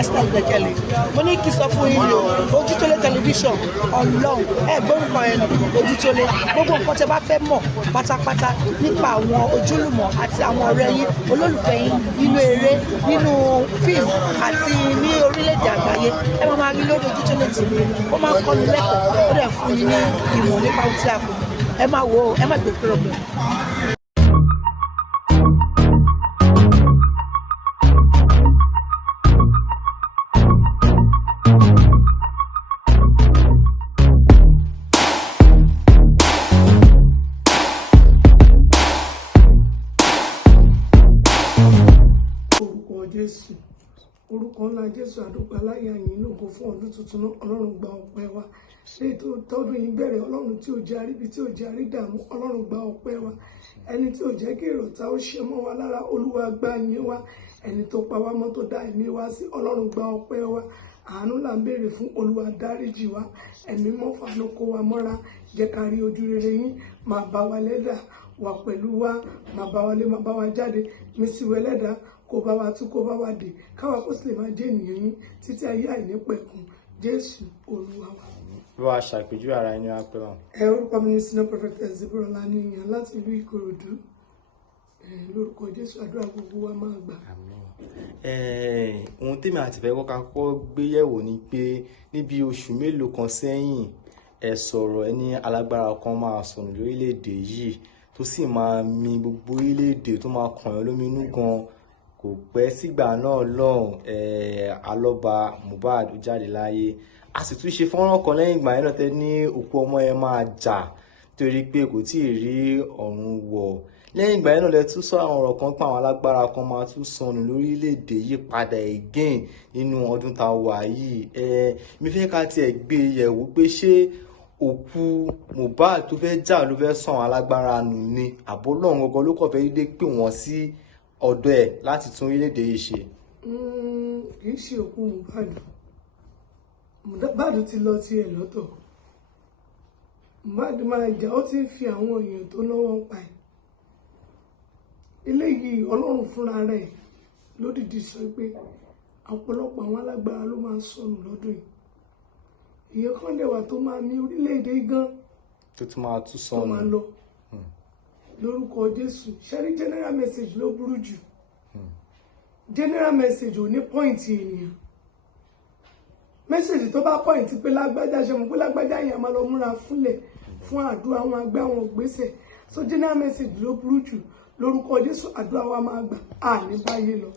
Esther Ìgbẹ́kẹ̀lé. Mo ní kí sọ fún yín o, Ojútólé tẹlifíṣàn Ọlọ́run gbórúkọ ẹ̀ Ojútólé. Gbogbo nǹkan tẹ́ bá fẹ́ mọ̀ pátápátá nípa àwọn ojúlùmọ̀ àti àwọn ọ̀rẹ́ yín, olólùfẹ́ yín nínú eré, nínú fíìmù àti ní orílẹ̀-èdè àgbáyé, ẹ máa rí lórí Ojútólé TV. Ó máa ń kọ́ni lẹ́kọ̀ọ́, ó dẹ̀ fún yín ní ìmọ̀ nípa ohun tí a kò mọ̀. Ẹ máa wo, ẹ má gbé kúrò bẹ́ẹ̀. Jésù, orúkọ ńlá Jésù, àdúpẹ́ aláyà yín lógo fún ọdún tuntun náà. Ọlọ́run gba ọpẹ́ wa. Léyìí tó tọ́dún yìí bẹ̀rẹ̀, Ọlọ́run tí ò jẹ́ àríbi, tí ò jẹ́ àrídàmú, Ọlọ́run gba ọpẹ́ wa. Ẹni tí ò jẹ́ kí èrò ta ó ṣe mọ́ wa lára, Olúwa gba yín wa. Ẹni tó pa wá mọ́, tó dá ẹ̀mí wa sí, Ọlọ́run gba ọpẹ́ wa. Àánú là ń béèrè fún, Olúwa dáríjì wa. Ẹ̀mí mọ́ fàánú kó wa mọ́ra, jẹ́ ká rí ojú rere yín, máa bá wa lẹ́dà, wà pẹ̀lú wa, máa bá wa lé, máa bá wa jáde, mí sí wa lẹ́dà, kó bá wa tú, kó bá wa dé, káwa kó sì lè máa jẹ́ ènìyàn yín títí ayé àìnípẹ̀kun. Jésù Olúwa wa. Bí wàá ṣàpèjúwe ara ẹni wá pẹ́ wọn. Orúkọ mi ní Senior Prophet Deborah Laniyan láti ìlú Ìkòròdú. Lórúkọ Jésù, àdúrà gbogbo wa máa gbà. Ohun tèmi àti ìfẹ́ kọ́kọ́ gbé yẹ̀wò ni pé níbi oṣù mélòó kan sẹ́yìn ẹ sọ̀rọ̀ ẹni alágbára kan máa sọnù lórílẹ̀‐èdè yìí tó sì máa mì gbogbo orílẹ̀‐èdè, tó máa kàn yàn lóminú gan. Kò pẹ́ sígbà náà lọ́hùn alọ́ba Mohbad jáde láyé. A sì tún ṣe fọ́nrán kan lẹ́yìn ìgbà yẹn náà tẹ́ ní òkú ọmọ yẹn máa jà torí pé kò tí ì rí ọ̀run wọ̀. Lẹ́yìn ìgbà yẹn náà lẹ tún sọ àwọn ọ̀rọ̀ kan pé àwọn alágbára kan máa tún sọnù lórílẹ̀‐èdè yìí padà again nínú ọdún tá a wà yìí. Mi fẹ́ ká tiẹ̀ gbé yẹ̀wò pé ṣé òkú Mohbad tó fẹ́ jà ló fẹ́ sọ àwọn alágbára nù ni àbó lọ́run gangan ló kàn fẹ́ dé pé wọ́n sí ọ̀dọ̀ ẹ̀ láti tún orílẹ̀-èdè yìí ṣe. Kì í ṣe òkú Mohbad ti lọ sí ẹ̀ lọ́tọ̀. Mohbad máa jà, ó ti ń fi àwọn èèyàn tó lọ́wọ́ ń pa ẹ̀. Eléyìí Ọlọ́run fúnra rẹ̀ ló dìdí sọ pé ọ̀pọ̀lọpọ̀ àwọn alágbára ló máa ń sọnù lọ́dún yìí. Ìyẹn kan dẹ̀ wà tó máa ní orílẹ̀-èdè gan tó tún máa tún sọnù. tó máa lọ. Lórúkọ Jésù, ṣẹ́rí general message ló burú jù. General message ò ní pọ́ìntì ènìyàn. Message tó bá pọ́ìntì pé lágbájá ṣe mọ̀ pé lágbájá yẹn máa lọ múra fúnlẹ̀ fún àdúrà, àwọn àgbẹ̀ àwọn ògbésẹ̀. So general message ló burú jù. Lórúkọ Jésù, àdúrà wa máa gbà, àní báyé lọ.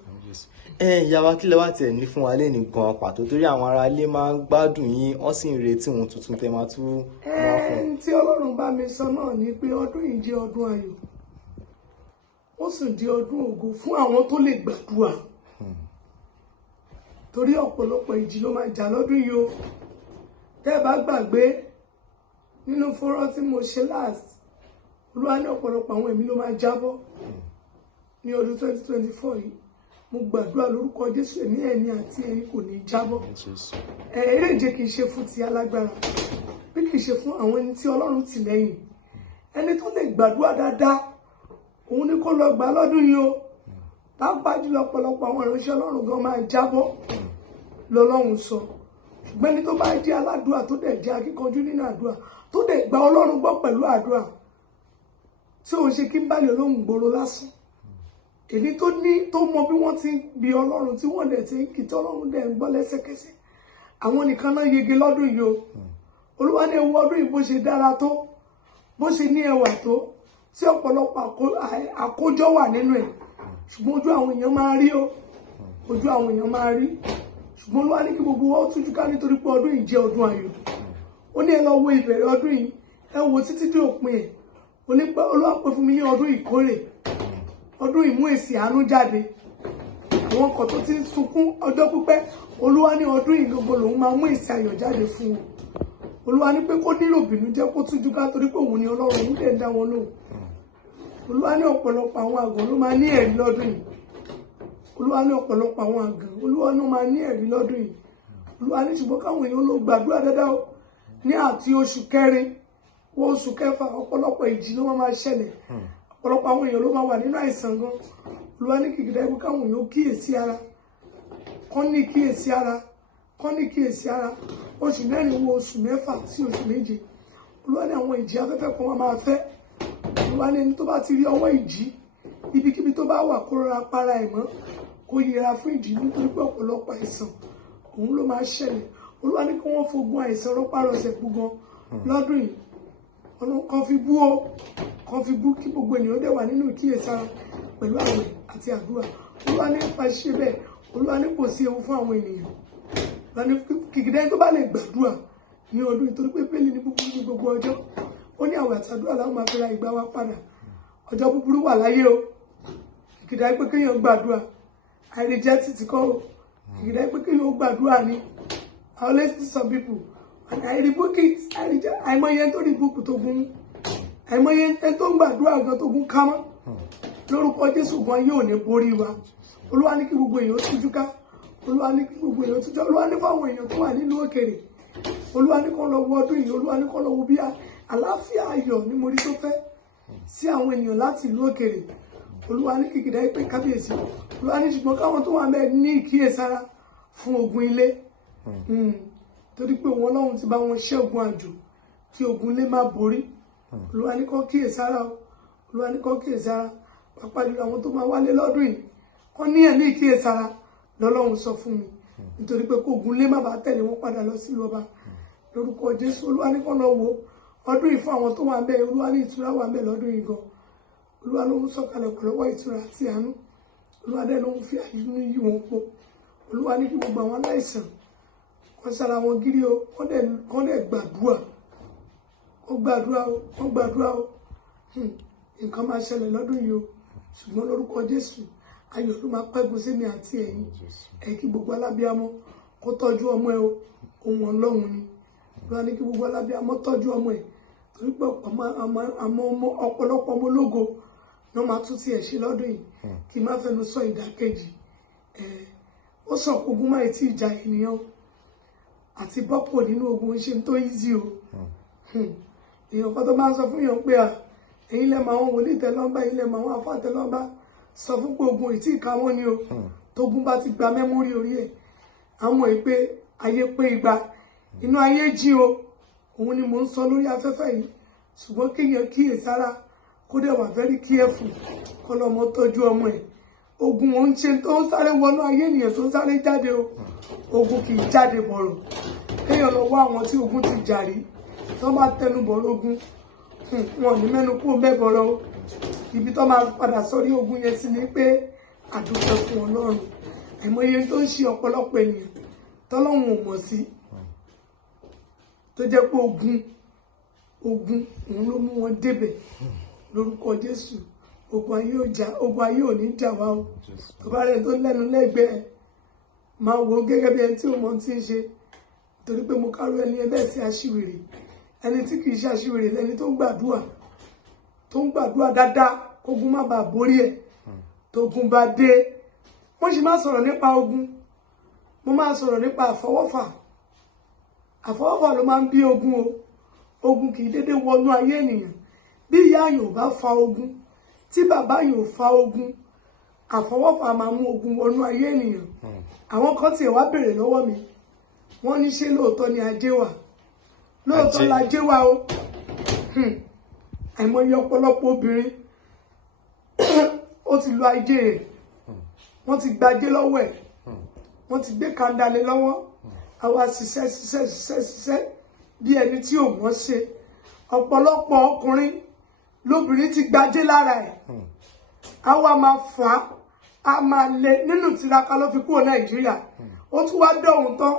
Ìyá wa kílẹ̀ wá tiẹ̀ ní fún wa lẹ́nu gan pàtó torí àwọn ará ilé máa ń gbádùn yín, wọ́n sì ń retí ohun tuntun tẹ́ máa tún wá fún. Tí Ọlọ́run bá mi sọ náà ni pé ọdún yìí jẹ́ ọdún ayọ̀, ó sì di ọdún ògo fún àwọn tó lè gbàdúrà. Torí ọ̀pọ̀lọpọ̀ ìjì ló máa jà lọ́dún yìí o. Tẹ́ ẹ bá gbàgbé nínú fọ́nrán tí mo ṣe last, Olúwa ní ọ̀pọ̀lọpọ̀ àwọn ẹ̀mí ló máa jábọ́ ní ọdún 2024 yìí. Mo gbàdúrà lórúkọ Jésù, ẹ̀mí àti ẹ̀yin kò ní jábọ́. Eré ìje kì í ṣe fún ti alágbára, bí kì í ṣe fún àwọn ẹni tí Ọlọ́run tì lẹ́yìn. Ẹni tó lè gbàdúrà dáadáa, òun ni kó lọ gbà lọ́dún yìí o. Pàápàá jùlọ ọ̀pọ̀lọpọ̀ àwọn ìránṣẹ́ Ọlọ́run gan máa jábọ́ lọ́lọ́run sọ. Ṣùgbọ́n ẹni tó bá jẹ́ aládùúrà, tó dẹ̀ jẹ́ akíkanjú nínú àdúrà, tó dẹ̀ gba Ọlọ́run gbọ́ pẹ̀lú àdúrà, tí òun ṣe kí n bá lè lóhùn gbòòrò lásán. Èyí tó mọ bí wọ́n ti ń bi Ọlọ́run, tí wọ́n dẹ̀ ti ń kì tí Ọlọ́run dẹ̀ ń gbọ́ lẹ́sẹ̀kẹsẹ̀. Àwọn nìkan náà yege lọ́dún yìí o. Olúwa ní ewu ọdún yìí bó ṣe dára tó, bó ṣe ní ẹwà tó, tí ọ̀pọ̀lọpọ̀ àkójọ wà nínú ẹ̀. Ṣùgbọ́n ojú àwọn èèyàn máa rí o. Ojú àwọn èèyàn máa rí. Ṣùgbọ́n Olúwa ní kí gbogbo wa ó tújú ká nítorí pé ọdún yìí jẹ́ ọdún ayọ̀. Ó ní ẹ lọ wo ìbẹ̀rẹ̀ ọdún yìí, ẹ wo títí dé òpin ẹ̀. Olúwa pè fún mi ní ọdún ìkórè. Ọdún ìmú èsì àánú jáde. Àwọn ọkọ̀ tó ti ń sunkún ọjọ́ pípẹ́, Olúwa ní ọdún ìlógo lòun máa mú èsì ayọ̀ jáde fún wọn. Olúwa ní pé kó nílò bínú jẹ́ kó tújú ká torí pé òun ni Ọlọ́run, òun dẹ̀ dá wọn lóhùn. Olúwa ní ọ̀pọ̀lọpọ̀ àwọn àgàn ló máa ní ẹ̀rí lọ́dún yìí. Olúwa ní ọ̀pọ̀lọpọ̀ àwọn àgàn, Olúwa ló máa ní ẹ̀rí lọ́dún yìí. Olúwa ní ṣùgbọ́n káwọn èèyàn ló gbàdúrà dáadáa ní àti oṣù kẹrin wọ oṣù kẹfà, ọ̀pọ̀lọpọ̀ ìjì ló máa ṣẹlẹ̀. Ọ̀pọ̀lọpọ̀ àwọn èèyàn ló máa wà nínú àìsàn gan. Olúwa ní kìkìdá ẹgbẹ́ káwọn èèyàn kíyèsí ara. kán ní kíyèsí ara, kán ní kíyèsí ara. Oṣù mẹ́rin wo oṣù mẹ́fà sí oṣù méje. Olúwa ní àwọn ìjì afẹ́fẹ́ kan máa fẹ́. Olúwa ní ẹni tó bá ti rí ọwọ́ ìjì ibikíbi tó bá wà kó rọra para ẹ̀ mọ́, kó yẹra fún ìjì nítorí pé ọ̀pọ̀lọpọ̀ àìsàn òun ló máa ṣẹlẹ̀. Olúwa ní kí wọ́n fogun àìsàn rọpárọsẹ̀ gbogbo lọ́dún yìí. Kan fi bú o, kan fi bú kí gbogbo ènìyàn dẹ̀ wà nínú ìkíyèsára pẹ̀lú àwẹ̀ àti àdúrà. Olúwa ní pa ṣe bẹ́ẹ̀. Olúwa ní kò sí ewu fún àwọn ènìyàn. Olúwa ní kìkìdá tó bá lè gbàdúrà ní ọdún nítorí pé bẹ́ẹ̀lì ní búburú ní gbogbo ọjọ́. Ó ní àwẹ̀ àti àdúrà láwọn máa fi ra ìgbà wa padà. Ọjọ́ búburú wà láyé o. Kìkìdá pé kéèyàn gbàdúrà. I reject it kọ́ o. Kìkìdá pé kéèyàn gbàdúrà ni. I always see some people and I rebuke it. I reject. Àìmọye tó rebuke tó gún. Àìmọye tó ń gbàdúrà gan tó gún ká mọ́. Lórúkọ Jésù gan yóò ní borí wa. Olúwa ní kí gbogbo èèyàn tújú ká. Olúwa ní kí gbogbo èèyàn tújú. Olúwa ní fáwọn èèyàn tó wà nínú òkèèrè. Olúwa ní kó lọ wo ọdún yìí. Olúwa ní kó lọ wo bí àlàáfíà ayọ̀ ní mo rí tó fẹ́ sí àwọn ènìyàn láti ìlú òkèèrè. Olúwa ní kìkìdá pé kábíyèsí. Olúwa ní ṣùgbọ́n káwọn tó wà mẹ́ẹ̀ ní ìkíyèsára fún ogun ilé. Torí pé wọn Ọlọ́run ti bá wọn ṣẹ́ ogun àjò kí ogun ilé má borí. Olúwa ní kó kíyèsára o. Olúwa ní kó kíyèsára. Pàápàá jùlọ àwọn tó máa wálé lọ́dún yìí. Wọ́n ní ẹ̀mí ìkíyèsára lọ́lọ́run sọ fún mi. Nítorí pé kó ogun ilé má bàa tẹ̀lé wọn padà lọ sílùú ọba. Lórúkọ Jésù. Olúwa ní kó lọ wo ọdún yìí fún àwọn tó wà ńbẹ̀. Olúwa ní ìtura wà ńbẹ̀ lọ́dún yìí gan. Olúwa ló ń sọ̀kalẹ̀ pẹ̀lọ́wọ́ ìtura àti àánú. Olúwa dẹ̀ ló ń fi àánú yí wọn po. Olúwa ní kí gbogbo àwọn aláìsàn wọ́n sára wọn gírí o, kán dẹ̀ gbàdúrà. Wọ́n gbàdúrà o, wọ́n gbàdúrà o. Nǹkan máa ṣẹlẹ̀ lọ́dún yìí o. Ṣùgbọ́n lórúkọ Jésù, ayọ̀ ló máa pẹ́gun sí mi àti ẹ̀yin. Ẹ kí gbogbo alábíamọ kó tọ́jú ọmọ ẹ o. Ohun Ọlọ́run ni. Olúwa ní kí gbogbo alábíamọ tọ́jú ọmọ ẹ. Torí pé ọ̀pọ̀lọpọ̀ ọmọ ológo ló máa tún tiẹ̀ ṣe lọ́dún yìí. Kí n má fẹnu sọ ìdàkejì. Ó sọ ogun máa tí ìjà ènìyàn àti bọ́pọ̀ nínú ogun ṣe tó easy o. Èèyàn kan tó máa ń sọ fún èèyàn pé ẹ̀yin lẹ máa wọn wòlíì tẹ́lọ́mbà, ẹ̀yin lẹ máa wọn àfáà tẹ́lọ́mbà, sọ fún pé ogun ìtì ìka wọn ni o. Tógun bá ti gba mẹ́mórì orí ẹ̀. Àwọn èpè ayé pé igba. Inú ayé jí o. Òun ni mò ń sọ lórí afẹ́fẹ́ yìí. Ṣùgbọ́n kéèyàn kíyèsára kó dẹ̀ wà very careful kó lọ́mọ tọ́jú ọmọ ẹ̀. Ogun òun ṣe tó ń sáré wọnú ayé ènìyàn tó ń sáré jáde o. Ogun kì í jáde bọ̀rọ̀. Kéèyàn lọ wá àwọn tí ogun ti jà rí. Tó bá tẹnu bọ̀rọ̀ ogun, wọn ní mẹ́nu kúrò mẹ́bọ̀rọ̀ o. Ibi tó máa padà sórí ogun yẹn sí ni pé àdúgbò fún Ọlọ́run. Àìmọye tó ń ṣe ọ̀pọ̀lọpọ̀ ènìyàn tọ́lọ́run ò mọ̀ sí. Tó jẹ́ pé ogun òun ló mú wọn débẹ̀. Lórúkọ Jésù. Ogun ayé ò ní jà wá o. Tó bá rẹ̀ tó lẹ́nu lẹ́gbẹ̀ẹ́ máa wò ó gẹ́gẹ́ bí ẹni tí ó mọ tí ń ṣe. Torí pé mo kárò ẹni ẹbẹ̀ sí aṣiwèrè. Ẹni tí kìí ṣe aṣiwèrè lẹni tó ń gbàdúrà dáadáa kógun má bàa borí ẹ̀. Tógun bá dé. Wọ́n sì máa sọ̀rọ̀ nípa ogun. Mo máa sọ̀rọ̀ nípa àfọwọ́fà. Àfọwọ́fà ló máa ń bí ogun o. Ogun kìí dédé wọnú ayé ènìyàn. Bí ìyá yóò bá fa ogun, tí bàbá yóò fa ogun, àfọwọ́fà máa mú ogun wọnú ayé ènìyàn. Àwọn kan tiẹ̀ wá béèrè lọ́wọ́ mi. Wọ́n ní ṣé lóòótọ́ ni ajé wà? Lóòótọ́ la ajé wà o. Àìmọye ọ̀pọ̀lọpọ̀ obìnrin ó ti lo ajé rẹ̀. Wọ́n ti gbajé lọ́wọ́ ẹ̀. Wọ́n ti gbé kandalé lọ́wọ́. Àwa ṣiṣẹ́ bí ẹni tí ò wọ́n ṣe. Ọ̀pọ̀lọpọ̀ ọkùnrin lóbìnrin ti gbajé lára ẹ̀. Àwa máa fà á, a máa lé nínú tiraka ló fi kúrò Nàìjíríà. Ó tún wá dọ̀hún tán.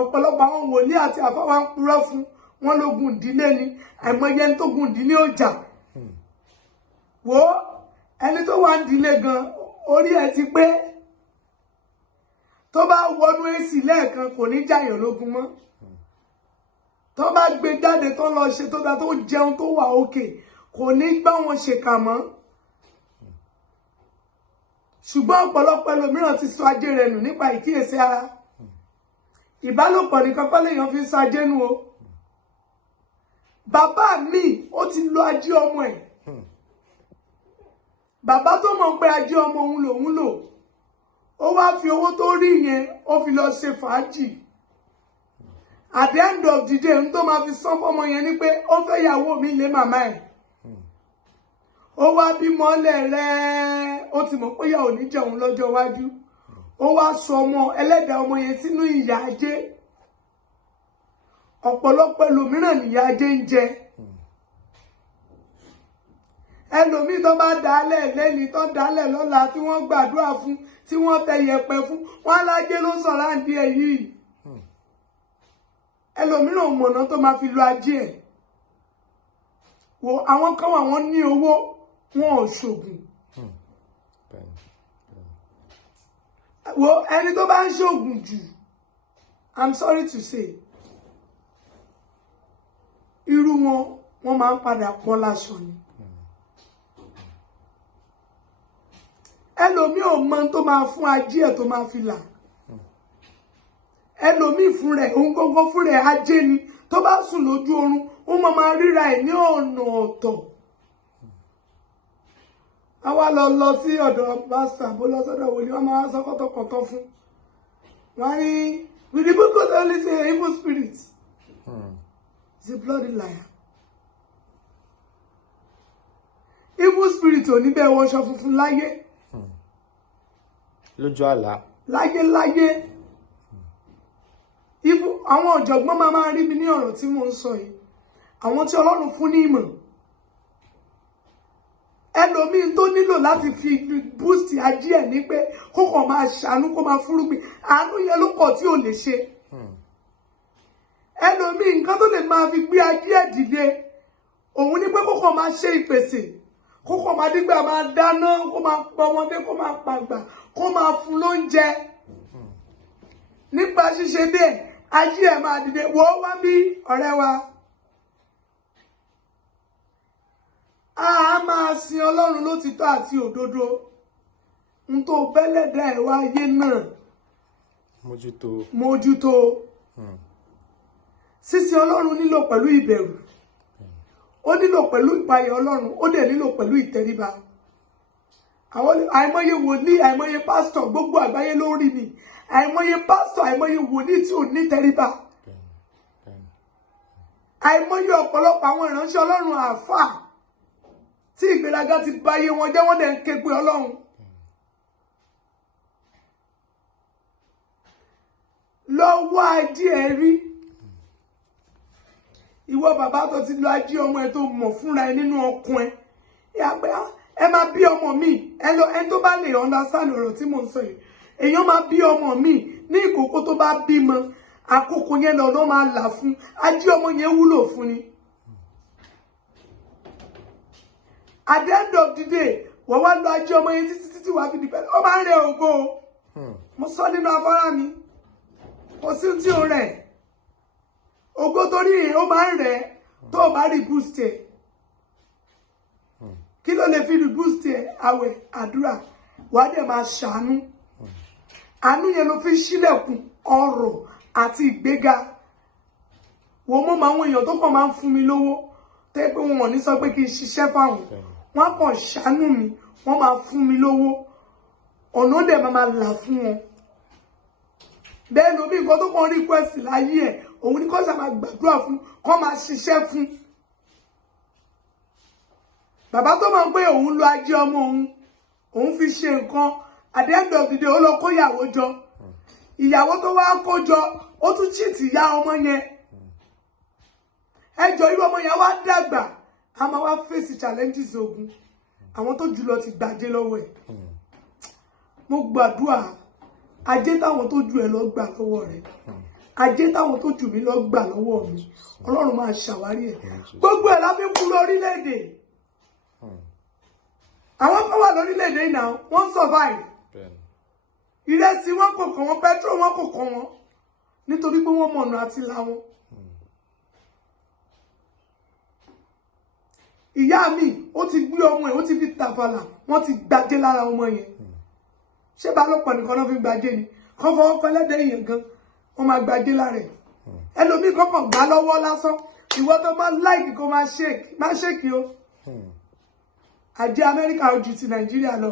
Ọ̀pọ̀lọpọ̀ àwọn wòlíì àti àfáà wa ń purọ́ fún wọn lógun ìdílé ni. Àìmọye ẹni tó gun ìdílé ọjà. Wò ó, ẹni tó wà ń dílé gan orí ẹ̀ ti pé. Tó bá wọnú èsì lẹ́ẹ̀kan kò ní jàyàn lógun mọ́. Tó bá gbé jáde tó lọ ṣe tó dá tó jẹun tó wà òkè kò ní gbá wọn ṣèkà mọ́. Ṣùgbọ́n ọ̀pọ̀lọpọ̀ ẹlòmíràn ti sọ ajé rẹ̀ nù nípa ìkíyèsí ara. Ìbálòpọ̀ nìkan kọ́ lèèyàn fi ń sọ ajé nù o. Bàbá mi ó ti lo ajé ọmọ ẹ̀. Bàbá tó mọ̀ pé ajé ọmọ òun lòun lò. ó wá fi owó tó rí yẹn ó fi lọ ṣe fàájì. At the end of the day n tó máa fi san fọ́mọ yẹn ni pé ó fẹ́ ìyàwó mi lé màmá ẹ̀. Ó wá bímọ lẹ́rẹ́, ó ti mọ̀ pé ìyá ò ní jẹun lọ́jọ́ iwájú. Ó wá sọ ọmọ ẹlẹ́dàá ọmọ yẹn sínú ìyà ajé. Ọ̀pọ̀lọpọ̀ ẹlòmíràn nìyà ajé ń jẹ. Ẹlòmíì tó bá dálẹ̀ lẹ́ni tó dálẹ̀ lọ́la tí wọ́n gbàdúrà fún, tí wọ́n tẹ yẹ̀pẹ̀ fún, wọ́n alájé ló sọ̀rọ̀ àǹdí ẹ̀ yìí. Ẹlòmíràn ò mọ̀nà tó máa fi lo ajé ẹ̀. Wo àwọn kan wà wọ́n ní owó, wọn ò ṣògùn. Wo ẹni tó bá ń ṣògùn jù, I'm sorry to say, irú wọn máa ń padà pọ́n láṣọ ni. Ẹlòmíì ò mọ tó máa fún ajé ẹ̀ tó máa fi là. Ẹlòmíì fún rẹ̀, òun gógó fún rẹ̀ ajé ni. Tó bá sùn lójú oorun, ó máa ríra ẹ̀ ní ọ̀nà ọ̀tọ̀. A wá lọ sí ọ̀dọ̀ pásítọ̀ àbó lọ sọ́dọ̀ wòlíì, wọ́n máa sọ kọ́tọ̀kọ̀tọ̀ fún. Wọ́n ní, with the book of the Holy Spirit, evil spirit. He's a bloody liar. Evil spirit ò ní bẹ́ẹ̀ wọṣọ funfun láyé. Lójú àlá. Láyé. Àwọn ọ̀jọ̀gbọ́n máa rí mi ní ọ̀rọ̀ tí mo ń sọ yìí. Àwọn tí Ọlọ́run fún ní ìmọ̀. Ẹlòmíì tó nílò láti fi boost ajé ẹ̀ ní pé kó kàn máa ṣàánú, kó máa fúrúgbìn. Àánú yẹn ló pọ̀ tí ò lè ṣe. Ẹlòmíì nǹkan tó lè máa fi gbé ajé ẹ̀ dìde, òun ni pé kó kàn máa ṣe ìpèsè. Kó kàn máa dígbà máa dáná, kó máa pọ ọmọdé, kó máa pàgbà, kó máa fún lóúnjẹ. Nípa ṣíṣe bẹ́ẹ̀, ajé ẹ̀ máa dìde. Wò ó wá bí ọ̀rẹ́ wa. A máa sin Ọlọ́run lótìtọ́ àti òdodo. N tó bẹ́lẹ̀dá ẹ̀ wá ayé náà. Mójútó. Sísin Ọlọ́run nílò pẹ̀lú ìbẹ̀rù. Ó nílò pẹ̀lú ìpayà Ọlọ́run, ó dẹ̀ nílò pẹ̀lú ìtẹríba. Àwọn àìmọye wòlíì, àìmọye pásítọ̀ gbogbo àgbáyé ló rí mi. Àìmọye pásítọ̀, àìmọye wòlíì tí ò ní tẹríba. Àìmọye ọ̀pọ̀lọpọ̀ àwọn ìránṣẹ́ Ọlọ́run àáfàá tí ìgbéraga ti báyé wọn jẹ́, wọ́n dẹ̀ ń ké pe Ọlọ́run. Lọ wá ajé ẹ rí. Ìwọ bàbá tó ti lo ajé ọmọ ẹ tó mọ̀ fúnra ẹ nínú ọkàn ẹ. Ẹ máa bí ọmọ mi. Ẹni tó bá lè understand ọ̀rọ̀ tí mo ń sọ yìí. Èèyàn máa bí ọmọ mi ní ìkókó tó bá bímọ. Àkókò yẹn lọ́nà máa là fún. Ajé ọmọ yẹn wúlò fún ni. At the end of the day, wọ́n wá lo ajé ọmọ yẹn títí wàá fi dìpẹ́. Ó máa ń rẹ ògo. Mo sọ nínú afárá mi. Kò sí tí ó rẹ̀. Ògo torí yẹn ó máa ń rẹ̀ tó o bá rí boost ẹ̀. Kí ló lè fi rí boost ẹ̀? Àwẹ̀, àdúrà. Wàá dẹ̀ máa ṣàánú. Àánú yẹn ló fi ṣílẹ̀kùn ọrọ̀ àti ìgbéga. Wọ́n mọ̀ àwọn èèyàn tó kàn máa ń fún mi lówó. Tẹ́ pé wọn ò ní sọ pé kí n ṣiṣẹ́ fáwọn. Wọ́n kàn ṣàánú mi, wọ́n máa fún mi lówó. Ọ̀nà dẹ̀ máa là fún wọn. Bẹ́ẹ̀ lómi nǹkan tó kàn request láyé ẹ̀, òun ni kó ṣe máa gbàdúrà fún, kó máa ṣiṣẹ́ fún. Bàbá tó máa ń pé òun lo ajé ọmọ òun fi ṣe nǹkan, at the end of the day ó lọ kó ìyàwó jọ. Ìyàwó tó wá kó jọ, ó tún cheat ìyá ọmọ yẹn. Ẹjọ́ irú ọmọ yẹn wá dàgbà, a máa wá face challenges ogun. Àwọn tó jùlọ ti gbàjé lọ́wọ́ ẹ̀. Mo gbàdúrà, ajé táwọn tó jù ẹ lọ gbà lọ́wọ́ rẹ̀. Ajé táwọn tó jù mí lọ gbà lọ́wọ́ mi. Ọlọ́run máa ṣàwárí ẹ̀. Gbogbo ẹ̀ la fi kú lórílẹ̀-èdè. Àwọn kan wà lórílẹ̀-èdè náà, wọ́n survive. Ìrẹsì wọn kò kàn wọ́n, petrol wọn kò kàn wọ́n. Nítorí pé wọ́n mọ̀nà àti là wọn. Ìyá mi, ó ti gbé ọmọ ẹ̀, ó ti fi tàfàlà, wọ́n ti gbajé lára ọmọ yẹn. Ṣé ìbálòpọ̀ nìkan náà fi gbajé ni? Kán fọwọ́ kan lẹ́dẹ̀ èèyàn gan, wọ́n máa gbajé lára ẹ̀. Ẹlòmíì kọ́kàn gbá lọ́wọ́ lásán. Ìwọ tó máa láìkì kó máa ṣèkì o. Ajé Amẹ́ríkà ó ju ti Nàìjíríà lọ.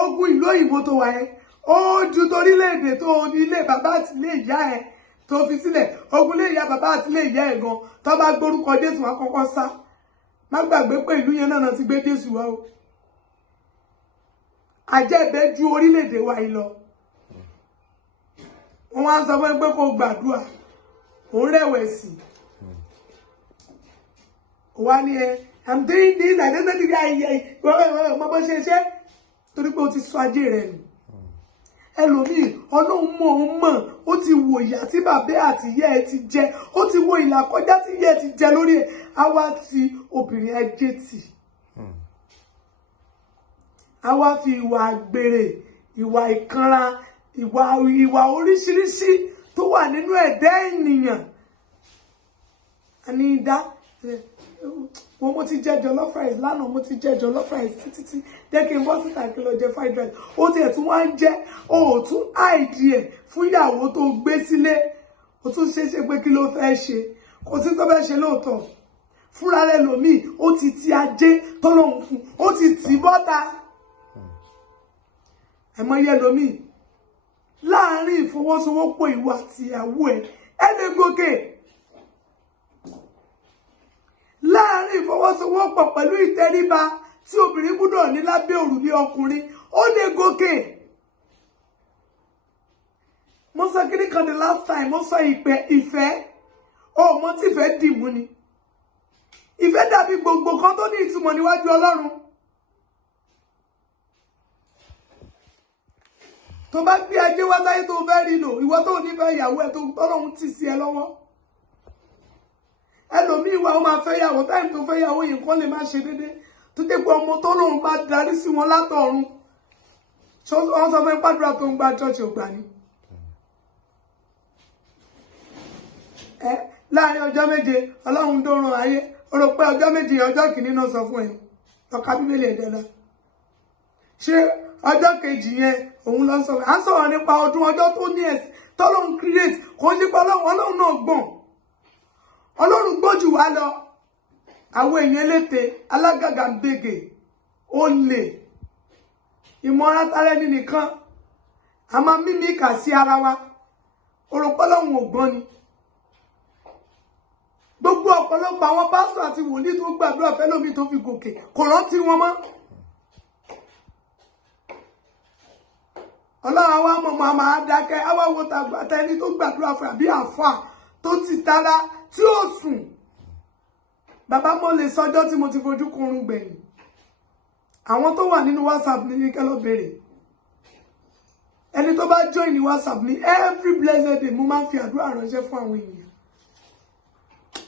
ogun ìlú òyìnbó tó wà yẹn ó ju torílẹ̀-èdè tó ilé bàbá àti ilé ìyá ẹ̀ tó fi sílẹ̀. Ogun ilé ìyá bàbá àti ilé ìyá ẹ̀ gan tó bá gbórúkọ Jésù wá kọ́kọ́ sá. Má gbàgbé pé ìlú yẹn náà ti gbé Jésù wá o. Àjẹ́bẹ́ ju orílẹ̀-èdè wa yìí lọ. Wọ́n wá sọ fún ẹ pé kó gbàdúrà òun rẹ̀wẹ̀sì. Wá ní I'm doing this, I don't know the guy. Mo bó ṣe torí pé o ti sọ ajé rẹ̀ nù. Ẹlòmíì Ọlọ́run mọ̀ ó ti wo ìyà tí bàbá àti ìyá ẹ ti jẹ, ó ti wo ìlà kọjá tí ìyá ẹ ti jẹ lórí ẹ̀, á wá ti obìnrin ajé tì. Á wá fi ìwà àgbèrè, ìwà ìkanra, ìwà oríṣiríṣi tó wà nínú ẹ̀dá ènìyàn. Àní ìdá mo ti jẹ jollof rice lánàá, mo ti jẹ jollof rice títí jẹ́ kí n bọ́ síta kí lọ jẹ fried rice. Ó tiẹ̀ tún wá ń jẹ́ ó tún àìdí ẹ̀ fún ìyàwó tó gbé sílé. Ó tún ṣe pé kí ló fẹ́ ṣe, kò sí tó fẹ́ ṣe lóòótọ́. Fúnra rẹ̀ lòmíì ó ti ti ajé tọ́lọ́hun fún, ó ti tì bọ́ta. Àìmọye lòmíì láàárín ìfọwọ́sowọ́pọ̀ ìwọ àti ìyàwó ẹ̀ lè gòkè. Láàárín ìfọwọ́sowọ́pọ̀ pẹ̀lú ìtẹríba tí obìnrin gbọ́dọ̀ ní lábẹ́ òrùlé ọkùnrin, ó lè gòkè. Mo sọ kíní kan the last time, mo sọ ìfẹ́. Mọ tí ìfẹ́ dìmú ni. Ìfẹ́ dàbí gbogbo kan tó ní ìtumọ̀ níwájú Ọlọ́run. Tó bá gbé ajé wá sáyé tó fẹ́ rí lò, ìwọ tó nífẹ̀ẹ́ ìyàwó ẹ̀ tó Ọlọ́run tì sí ẹ lọ́wọ́. Ẹlòmíì wà ó máa fẹ́ yàwó, táìmù tó fẹ́ yàwó yìí nǹkan lè má ṣe dédé. Tó dé pé ọmọ tó lòun bá darí sí wọn látọ̀run. Wọ́n sọ fún gbàdúrà tó ń gba ṣọ́ọ̀ṣì ògbà ni. Láàárín ọjọ́ méje Ọlọ́run dórun ayé. Ó rò pé ọjọ́ méje ọjọ́ kìíní náà sọ fún ẹ. Ọ̀ka Bíbélì ẹ̀ dáadáa. Ṣé ọjọ́ kejì yẹn òun lọ sọ? À ń sọ̀rọ̀ nípa ọdún ọjọ́ tó ní ẹ̀sìn tọ́lọ́run create, kò ní pa Ọlọ́run náà gbọ̀n. Ọlọ́run gbójú wa lọ. Àwọn èèyàn eléte alágàgà ń bègè olè ìmọ̀ràn tara ẹni nìkan a máa mímí kà sí ara wa. Ọlọ́run ò gbọ́n ni. Gbogbo ọ̀pọ̀lọpọ̀ àwọn pásítọ̀ àti wòlíì tó gbàdúrà fẹ́lómi tó fi gòkè kò rántí wọn mọ́. Ọlọ́run àwa mọ̀mọ́ a máa dákẹ́, àwa wo tàgbàtà ẹni tó gbàdúrà fún àbí àfà tó ti tara tí ó sùn. Bàbá mo lè sọjọ́ tí mo ti fojú kurun gbẹ̀yìn. Àwọn tó wà nínú WhatsApp ní kẹ́lọ́ bèrè. Ẹni tó bá join ní WhatsApp ní every blessed day mo máa ń fi àdúrà ránṣẹ́ fún àwọn èèyàn.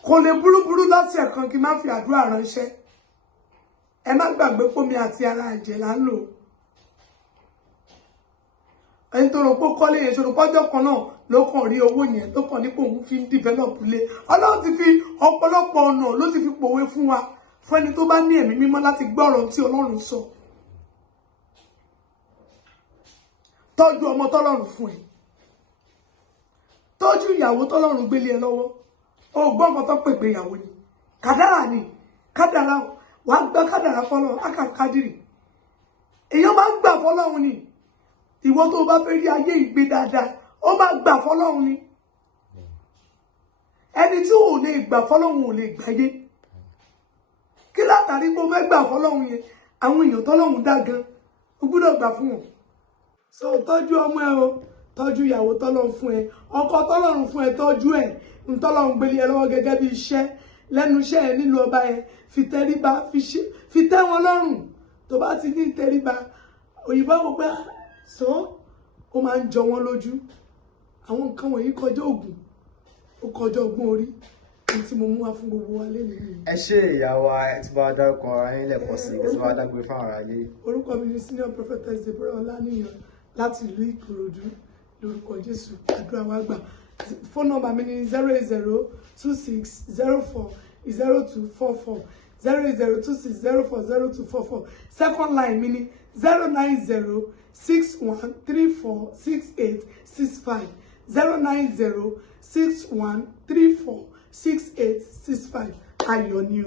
Kò lè burúburú lọ́sẹ̀ kan kí n má fi àdúrà ránṣẹ́. Ẹ má gbàgbé pómi àti ara ẹ̀jẹ̀ là ń lò. Ẹni tó rò pé kọ́lé yẹn ṣòro pọ́jọ́ kan náà ló kàn rí owó yẹn ló kàn ní pé òun fi ń develop lé. Ọlọ́run ti fi ọ̀pọ̀lọpọ̀ ọ̀nà ló ti fi pòwe fún wa fún ẹni tó bá ní ẹ̀mí mímọ́ láti gbọ́ ọ̀rọ̀ tí Ọlọ́run sọ. Tọ́jú ọmọ tọ́lọ́run fún ẹ. Tọ́jú ìyàwó tọ́lọ́run gbélé ẹ lọ́wọ́. O gbọ́ nǹkan tó pèpè ìyàwó ni. Kádàrá ni. Kádàrá wàá gbá kádàrá fọ́lọ́run ákàkádìrì. Èèyàn máa ń gbà fọ́lọ́run ni. Ìwọ tó bá fẹ́ rí ayé ìgbé dáadáa, ó máa gbà fọ́lọ́run ni. Ẹni tí ò lè gbà fọ́lọ́run ò lè gbáyé. Kí látàrí pé ó fẹ́ gbà fọ́lọ́run yẹn, àwọn èèyàn tọ́lọ́run dá gan, ó gbọ́dọ̀ gbà fún wọn. So tọ́jú ọmọ ẹ o, tọ́jú ìyàwó tọ́lọ́run fún ẹ, ọkọ tọ́lọ́run fún ẹ tọ́jú ẹ, ntọ́lọ́run gbélé ẹ lọ́wọ́ gẹ́gẹ́ bí iṣẹ́, lẹ́nu iṣẹ́ ẹ nílùú ọba ẹ, fi tẹríba, fi tẹ́ wọn lọ́rùn. Tó bá ti ní tẹríba, òyìnbó wò pé so ó máa ń jọ wọn lójú. Àwọn nǹkan wọ̀nyí kọjá ògùn, ó kọjá ọgbọ́n orí. Tí mo mú wá fún gbogbo wa lẹ́nu. Ẹ ṣé ìyá wa, ẹ ti bá wa dárúkọ ara yín lẹ́ẹ̀kan sí, ẹ ti bá wa dágbére fún ara yé. Orúkọ mi ni Senior Prophetess Deborah Ọláníyàn láti ìlú Ìkòròdú. Lórúkọ Jésù, àdúrà wa gbà. Phone number mi ni 08026040244 08026040244. Second line mi ni 09061346865 09061346865. Ayọ̀ ni o.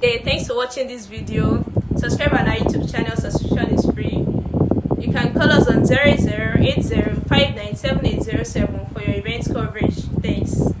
Hey, thanks for watching this video. Subscribe on our YouTube channel. Subscription is free. call us on 0080597807 for your event coverage. Thanks.